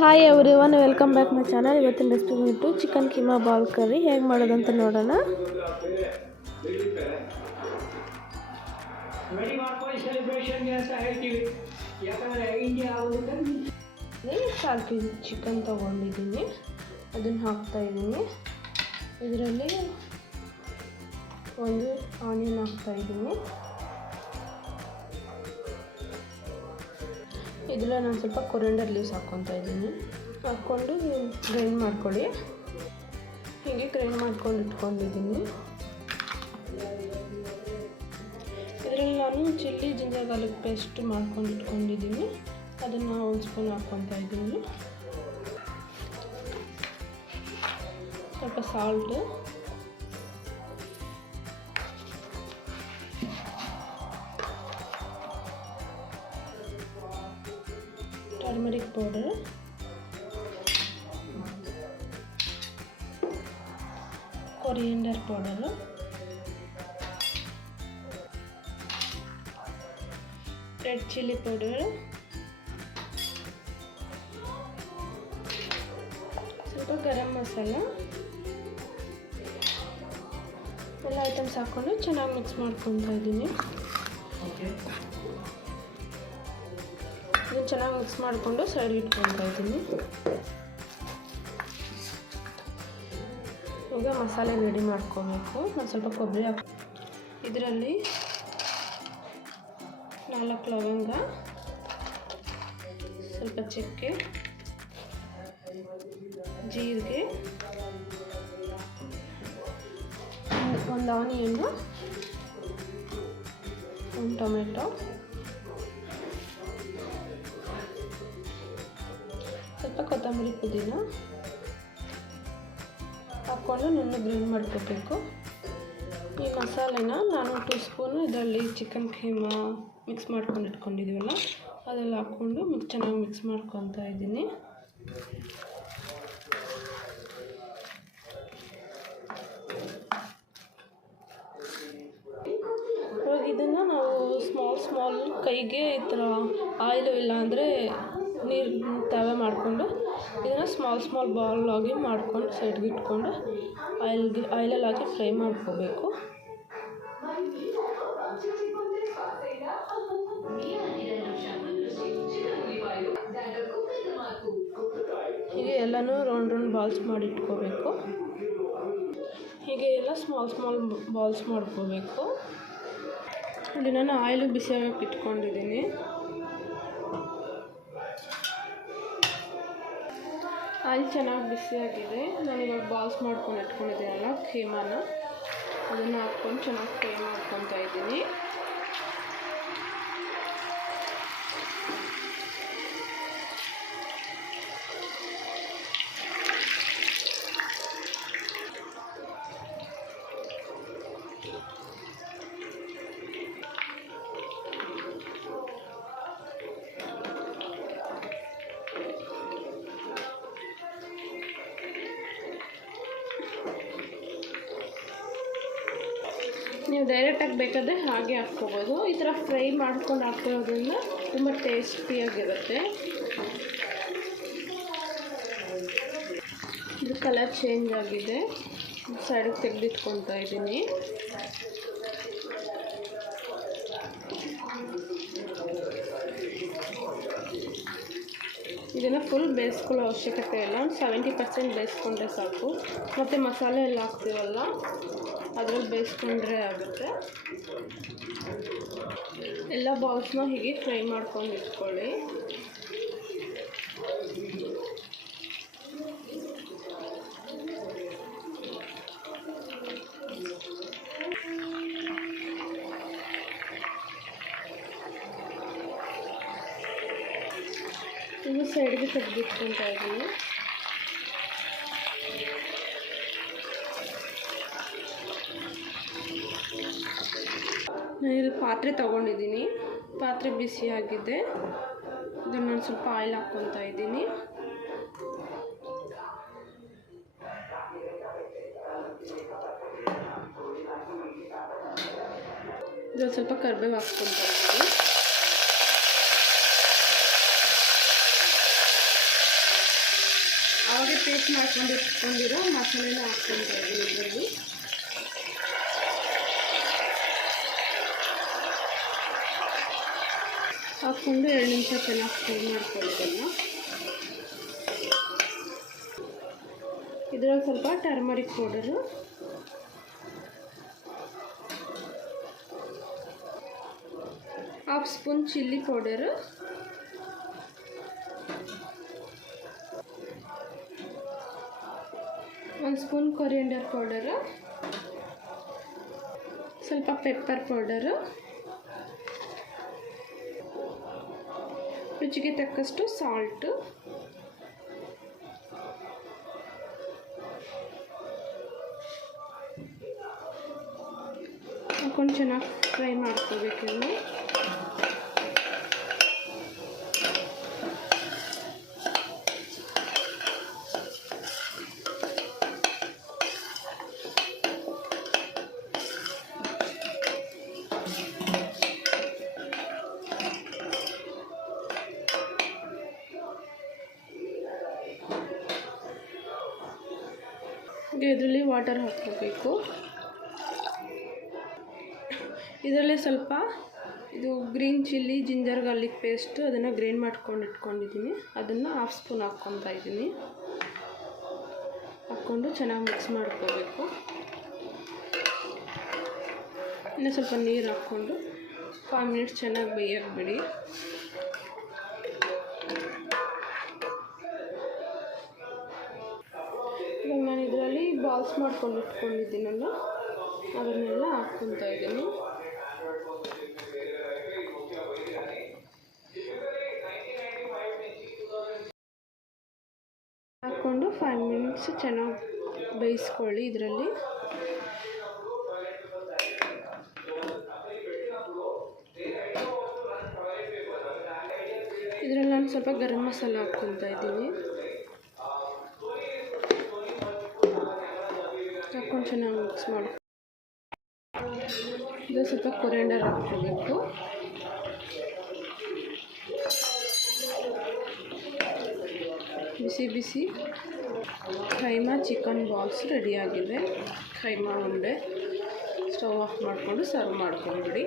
Hi everyone, welcome back my channel. ಇವತ್ತಿನ recipe ಬಂದು chicken keema ball ಕರಿ ಹೇಗೆ ಮಾಡೋದಂತ ನೋಡೋಣ. ಕಾಲು ಕೆ ಜಿ ಚಿಕನ್ ತೊಗೊಂಡಿದ್ದೀನಿ, ಅದನ್ನು ಹಾಕ್ತಾಯಿದ್ದೀನಿ. ಇದರಲ್ಲಿ ಒಂದು ಆನಿಯನ್ ಹಾಕ್ತಾಯಿದ್ದೀನಿ. ಇದರಲ್ಲಿ ನಾನು ಸ್ವಲ್ಪ ಕೊರಿಯಂಡರ್ ಲೀವ್ಸ್ ಹಾಕ್ಕೊತಾ ಇದ್ದೀನಿ. ಹಾಕ್ಕೊಂಡು ಗ್ರೈಂಡ್ ಮಾಡ್ಕೊಳ್ಳಿ. ಹೀಗೆ ಗ್ರೈಂಡ್ ಮಾಡ್ಕೊಂಡು ಇಟ್ಕೊಂಡಿದ್ದೀನಿ. ಇದರಲ್ಲಿ ನಾನು ಚಿಲ್ಲಿ ಜಿಂಜರ್ ಗಾರ್ಲಿಕ್ ಪೇಸ್ಟ್ ಮಾಡ್ಕೊಂಡು ಇಟ್ಕೊಂಡಿದ್ದೀನಿ. ಅದನ್ನು ಒಂದು ಸ್ಪೂನ್ ಹಾಕ್ಕೊತಾ ಇದ್ದೀನಿ. ಸ್ವಲ್ಪ salt, turmeric powder, coriander powder, red chilli powder, ಸ್ವಲ್ಪ ಗರಂ ಮಸಾಲ, ಎಲ್ಲ ಐಟಮ್ಸ್ ಹಾಕ್ಕೊಂಡು ಚೆನ್ನಾಗಿ ಮಿಕ್ಸ್ ಮಾಡ್ಕೊತಾ ಇದ್ದೀನಿ. ಇದನ್ನು ಚೆನ್ನಾಗಿ ಮಿಕ್ಸ್ ಮಾಡಿಕೊಂಡು ಸೈಡ್ ಇಟ್ಕೊತಾ ಇದ್ದೀನಿ. ಈಗ ಮಸಾಲೆ ರೆಡಿ ಮಾಡ್ಕೋಬೇಕು. ನಾನು ಸ್ವಲ್ಪ ಕೊಬ್ಬರಿ ಇದರಲ್ಲಿ 4 ಲವಂಗ, ಸ್ವಲ್ಪ ಚಕ್ಕೆ, ಜೀರಿಗೆ, ಒಂದು ಆನಿಯನ್ನು, ಒಂದು ಟೊಮೆಟೊ, ಸ್ವಲ್ಪ ಕೊತ್ತಂಬರಿ, ಪುದೀನ ಹಾಕ್ಕೊಂಡು ನುಣ್ಣಗೆ ಗ್ರೈಂಡ್ ಮಾಡ್ಕೋಬೇಕು. ಈ ಮಸಾಲೆನ ನಾನು 2 ಸ್ಪೂನು ಇದರಲ್ಲಿ ಚಿಕನ್ ಕೀಮಾ ಮಿಕ್ಸ್ ಮಾಡ್ಕೊಂಡು ಇಟ್ಕೊಂಡಿದ್ದೀವಲ್ಲ ಅದೆಲ್ಲ ಹಾಕ್ಕೊಂಡು ಚೆನ್ನಾಗಿ ಮಿಕ್ಸ್ ಮಾಡ್ಕೊತಾ ಇದ್ದೀನಿ. ಇವಾಗ ಇದನ್ನು ನಾವು ಸ್ಮಾಲ್ ಕೈಗೆ ಈ ಥರ ಆಯಿಲು ಇಲ್ಲ ಅಂದರೆ ನೀರು ತವೆ ಮಾಡಿಕೊಂಡು ಇದನ್ನು ಸ್ಮಾಲ್ ಬಾಲ್ ಆಗಿ ಮಾಡ್ಕೊಂಡು ಸೈಡ್ಗೆ ಇಟ್ಕೊಂಡು ಆಯಿಲಲ್ಲಿ ಹಾಕಿ ಫ್ರೈ ಮಾಡ್ಕೋಬೇಕು. ಹೀಗೆ ಎಲ್ಲನೂ ರೌಂಡ್ ಬಾಲ್ಸ್ ಮಾಡಿ ಇಟ್ಕೋಬೇಕು. ಹೀಗೆ ಎಲ್ಲ ಸ್ಮಾಲ್ ಬಾಲ್ಸ್ ಮಾಡ್ಕೋಬೇಕು. ಇಲ್ಲಿ ನಾನು ಆಯಿಲು ಬಿಸಿಯಾಗಕ್ಕೆ ಇಟ್ಕೊಂಡಿದ್ದೀನಿ. ಆಯಿಲ್ ಚೆನ್ನಾಗಿ ಬಿಸಿಯಾಗಿದೆ. ನಾನು ಇವಾಗ ಬಾಲ್ಸ್ ಮಾಡ್ಕೊಂಡು ಇಟ್ಕೊಂಡಿದ್ದೀನಲ್ಲ ಕೀಮಾನ, ಅದನ್ನು ಹಾಕ್ಕೊಂಡು ಚೆನ್ನಾಗಿ ಫ್ರೈ ಮಾಡ್ಕೊತಾ ಇದ್ದೀನಿ. ನೀವು ಡೈರೆಕ್ಟಾಗಿ ಬೇಕಾದರೆ ಹಾಗೆ ಹಾಕ್ಕೋಬೋದು. ಈ ಥರ ಫ್ರೈ ಮಾಡ್ಕೊಂಡು ಹಾಕೋದ್ರಿಂದ ತುಂಬ ಟೇಸ್ಟಿಯಾಗಿರುತ್ತೆ. ಇದು ಕಲರ್ ಚೇಂಜ್ ಆಗಿದೆ. ಸೈಡಿಗೆ ತೆಗೆದಿಟ್ಕೊತಾ ಇದ್ದೀನಿ. ಇದನ್ನು ಫುಲ್ ಬೇಯಿಸ್ಕೊಳ್ಳೋ ಅವಶ್ಯಕತೆ ಇಲ್ಲ. 70% ಬೇಯಿಸ್ಕೊಂಡ್ರೆ ಸಾಕು. ಮತ್ತು ಮಸಾಲೆ ಎಲ್ಲ ಹಾಕ್ತೀವಲ್ಲ ಅದರಲ್ಲಿ ಬೇಯಿಸ್ಕೊಂಡ್ರೆ ಆಗುತ್ತೆ. ಎಲ್ಲ ಬಾಲ್ಸ್ನ ಹೀಗೆ ಫ್ರೈ ಮಾಡ್ಕೊಂಡು ಇಟ್ಕೊಳ್ಳಿ. ಇನ್ನು ಸೈಡ್ಗೆ ತೆಗೆದಿಟ್ಕೊತಾ ಇದ್ದೀನಿ. ನಾನಿಲ್ಲಿ ಪಾತ್ರೆ ತೊಗೊಂಡಿದ್ದೀನಿ. ಪಾತ್ರೆ ಬಿಸಿಯಾಗಿದೆ. ಇದನ್ನು ನಾನು ಸ್ವಲ್ಪ ಆಯಿಲ್ ಹಾಕ್ಕೊತಾ ಇದ್ದೀನಿ. ಇದೊಂದು ಸ್ವಲ್ಪ ಕರಿಬೇವು ಹಾಕ್ಕೊತಾ ಇದ್ದೀನಿ. ಅವಾಗೆ ಪೇಸ್ಟ್ ಮಾಡ್ಕೊಂಡು ಇಟ್ಕೊಂಡಿರೋ ಮಸಾಲೆನ ಹಾಕ್ಕೊತಾ ಇದ್ದೀನಿ ಇದರಲ್ಲಿ. ಹಾಕ್ಕೊಂಡು 2 ನಿಮಿಷ ಚೆನ್ನಾಗಿ ಫ್ರೈ ಮಾಡ್ಕೊಳ್ಳೋದನ್ನು. ಇದರಲ್ಲಿ ಸ್ವಲ್ಪ turmeric powder, half spoon chilli powder, ಒಂದು ಸ್ಪೂನ್ ಕೊರಿಯಂಡರ್ ಪೌಡರು, ಸ್ವಲ್ಪ ಪೆಪ್ಪರ್ ಪೌಡರು, ರುಚಿಗೆ ತಕ್ಕಷ್ಟು ಸಾಲ್ಟು, ಹಾಕೊಂಡು ಚೆನ್ನಾಗಿ ಫ್ರೈ ಮಾಡ್ಕೋಬೇಕನ್ನು. ಇದರಲ್ಲಿ ವಾಟರ್ ಹಾಕ್ಕೋಬೇಕು. ಇದರಲ್ಲಿ ಸ್ವಲ್ಪ ಇದು green chilli ginger garlic paste ಅದನ್ನು ಗ್ರೈಂಡ್ ಮಾಡ್ಕೊಂಡು ಇಟ್ಕೊಂಡಿದ್ದೀನಿ. ಅದನ್ನು ಹಾಫ್ ಸ್ಪೂನ್ ಹಾಕ್ಕೊತಾ ಇದ್ದೀನಿ. ಹಾಕ್ಕೊಂಡು ಚೆನ್ನಾಗಿ ಮಿಕ್ಸ್ ಮಾಡ್ಕೋಬೇಕು. ಇನ್ನು ಸ್ವಲ್ಪ ನೀರು ಹಾಕ್ಕೊಂಡು 5 ಮಿನಿಟ್ಸ್ ಚೆನ್ನಾಗಿ ಬೇಯಕ್ಕೆ ಬಿಡಿ. ಇವಾಗ ನಾನು ಇದರಲ್ಲಿ ಬಾಲ್ಸ್ ಮಾಡ್ಕೊಂಡು ಇಟ್ಕೊಂಡಿದ್ದೀನಲ್ಲ ಅದನ್ನೆಲ್ಲ ಹಾಕ್ಕೊತಾ ಇದ್ದೀನಿ. ಹಾಕ್ಕೊಂಡು 5 ಮಿನಿಟ್ಸ್ ಚೆನ್ನಾಗಿ ಬೇಯಿಸ್ಕೊಳ್ಳಿ. ಇದರಲ್ಲಿ ನಾನು ಸ್ವಲ್ಪ ಗರಂ ಮಸಾಲ ಹಾಕ್ಕೊತಾ ಇದ್ದೀನಿ. ಹಾಕ್ಕೊಂಡು ಚೆನ್ನಾಗಿ ಮಿಕ್ಸ್ ಮಾಡಿ ಇದು ಸ್ವಲ್ಪ ಕೊರಿಯಂಡರ್ ಹಾಕ್ಕೋಬೇಕು. ಬಿಸಿ ಬಿಸಿ ಕೈಮಾ ಚಿಕನ್ ಬಾಲ್ಸ್ ರೆಡಿಯಾಗಿದೆ. ಕೈಮಾ ಉಂಡೆ ಸ್ಟವ್ ಆಫ್ ಮಾಡಿಕೊಂಡು ಸರ್ವ್ ಮಾಡ್ಕೊಂಡ್ಬಿಡಿ.